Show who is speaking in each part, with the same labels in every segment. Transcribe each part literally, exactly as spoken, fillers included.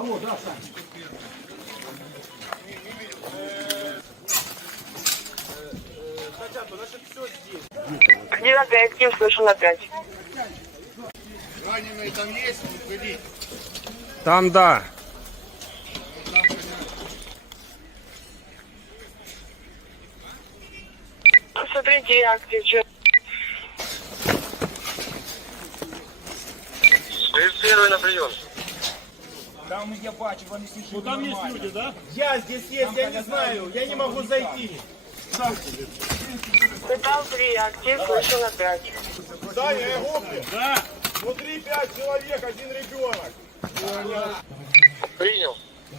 Speaker 1: Алло, да, Сань.
Speaker 2: Один на пять, Ким, слышу на пять.
Speaker 3: Раненые там есть? Выходить.
Speaker 4: Там, да.
Speaker 2: Посмотрите, я актив. Первый на прием.
Speaker 1: Там я бачу, вони всі живі.
Speaker 5: Ну там есть люди, да?
Speaker 3: Я здесь есть, я не знаю, я не могу зайти.
Speaker 2: Пытал три, актив, слышу на пять.
Speaker 3: Саня, я гоплю.
Speaker 5: Да.
Speaker 3: Внутри пять человек, один ребенок.
Speaker 2: Принял.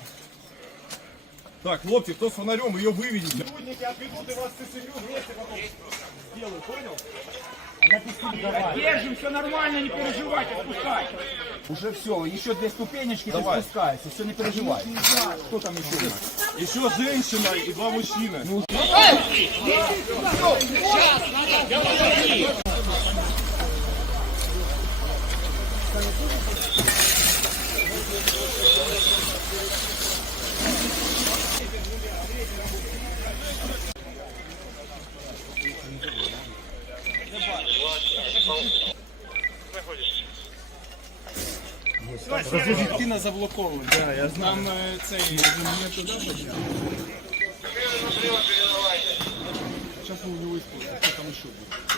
Speaker 3: Так, хлопцы, кто с фонарем, ее выведите. Сотрудники отведут и вас цепью вместе потом сделают, понял?
Speaker 1: Держим, все нормально, не переживайте, отпускай. Уже все, еще две ступенечки, ты спускайся, все, не переживай. Кто там еще?
Speaker 3: Еще женщина и два мужчины.
Speaker 5: Ти заблокований. Да, я знаю. Нам е, цей не туди почав. Зараз ми у нього виспали, хто там ще буде.